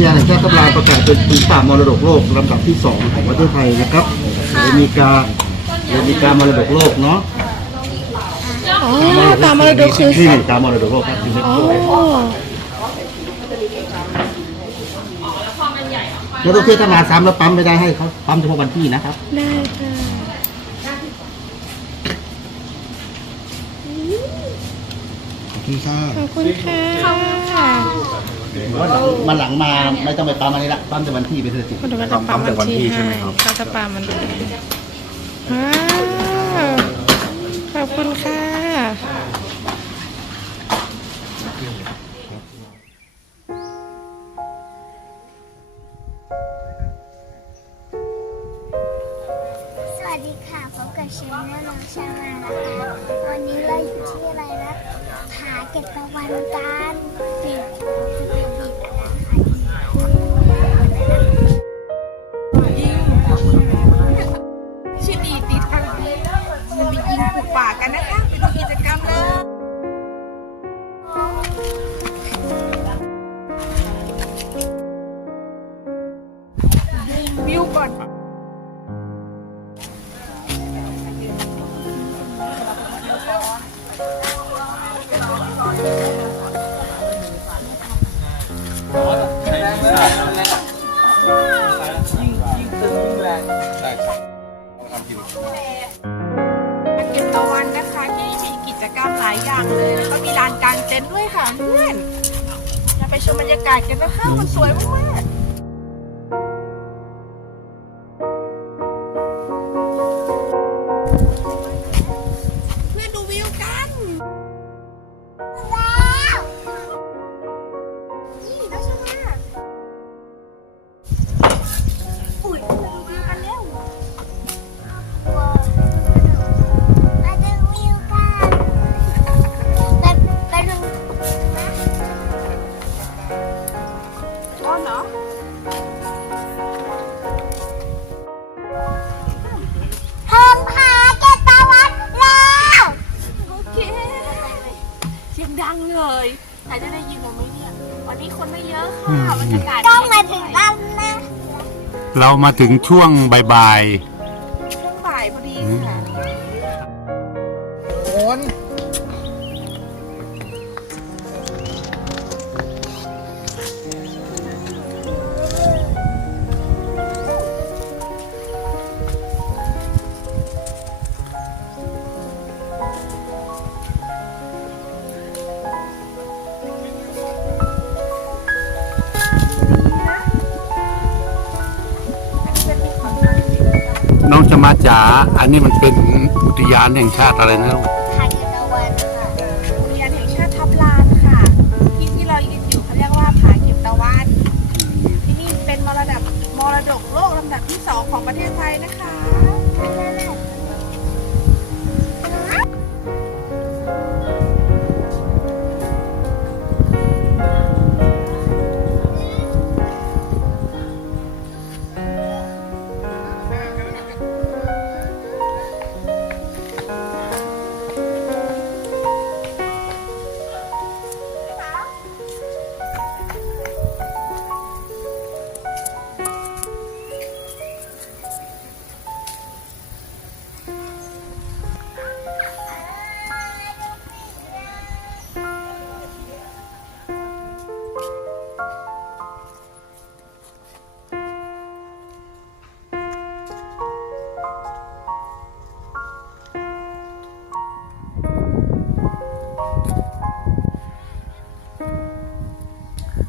ทยาแห่งชาติทับลานประกาศเป็นผืนป่ามรดกโลกลำดับที่สองของประเทศไทยนะครับเรมีกาเรมีกามรดกโลกเนาะอ๋อตามมรดกคือนี่ตามมรดกโลกครับยูเนสอ๋อโกแล้วต้องเที่ยวถ้ามาซ้ำแล้วปั๊มไม่ได้ให้เขาปั๊มเฉพาะวันที่นะครับ ได้ค่ะขอบคุณค่ะขอบคุณค่ะ วันหลังมาหลังมาไม่ต้องไปปั๊มอันนี้ละปั๊มแต่วันที่ไปเถอะสิคนเดียวกันจะปามันที่ให้เขาจะปามันว้าวขอบคุณค่ะสวัสดีค่ะพบกับเชนแม่น้องชามานะคะ วันนี้เราอยู่ที่อะไรนะผาเก็บตะวันกัน ค่ะเพื่อน เราไปชมบรรยากาศกันนะคะ มันสวยมากๆ ได้ยินผมไหมเนี่ยวันนี้คนไม่เยอะค่ะบรรยากาศต้องมาถึงบ้านนะ เรามาถึงช่วงบ่ายช่ น้องจะมาจ๋าอันนี้มันเป็นอุทยานแห่งชาติอะไรนะลูก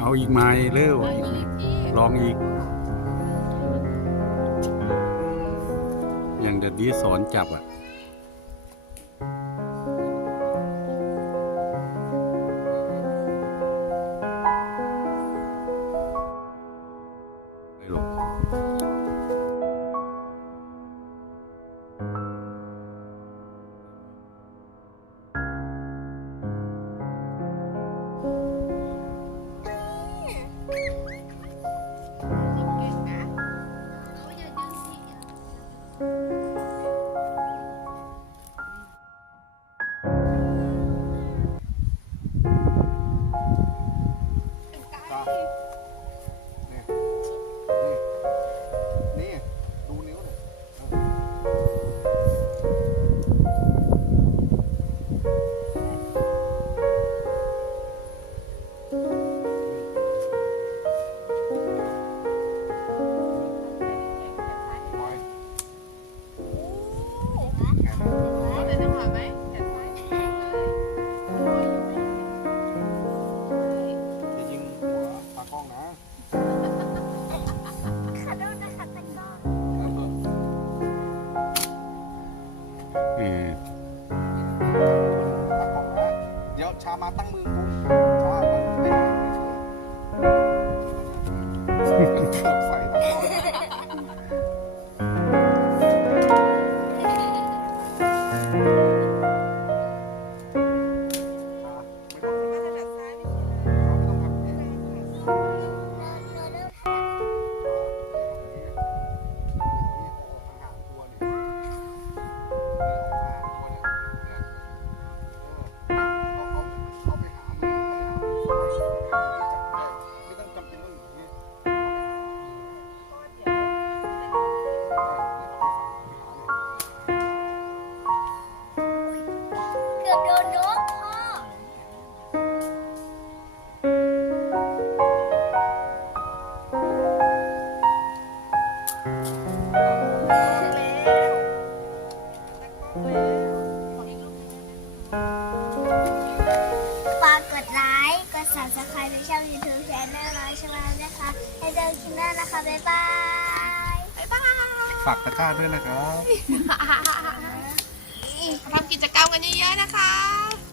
เอาอีกไม้เร็วเอลองอีก อย่างเด็ดดีสอนจับอะ ชามาตั้งมือกู ช่อง YouTube แชนแนลน้อยชมานะคะให้เจอคลิปหน้านะคะ บ๊ายบาย บ๊ายบายฝากตะกร้าด้วยนะครับ ทำกิจกรรมกันเยอะๆนะคะ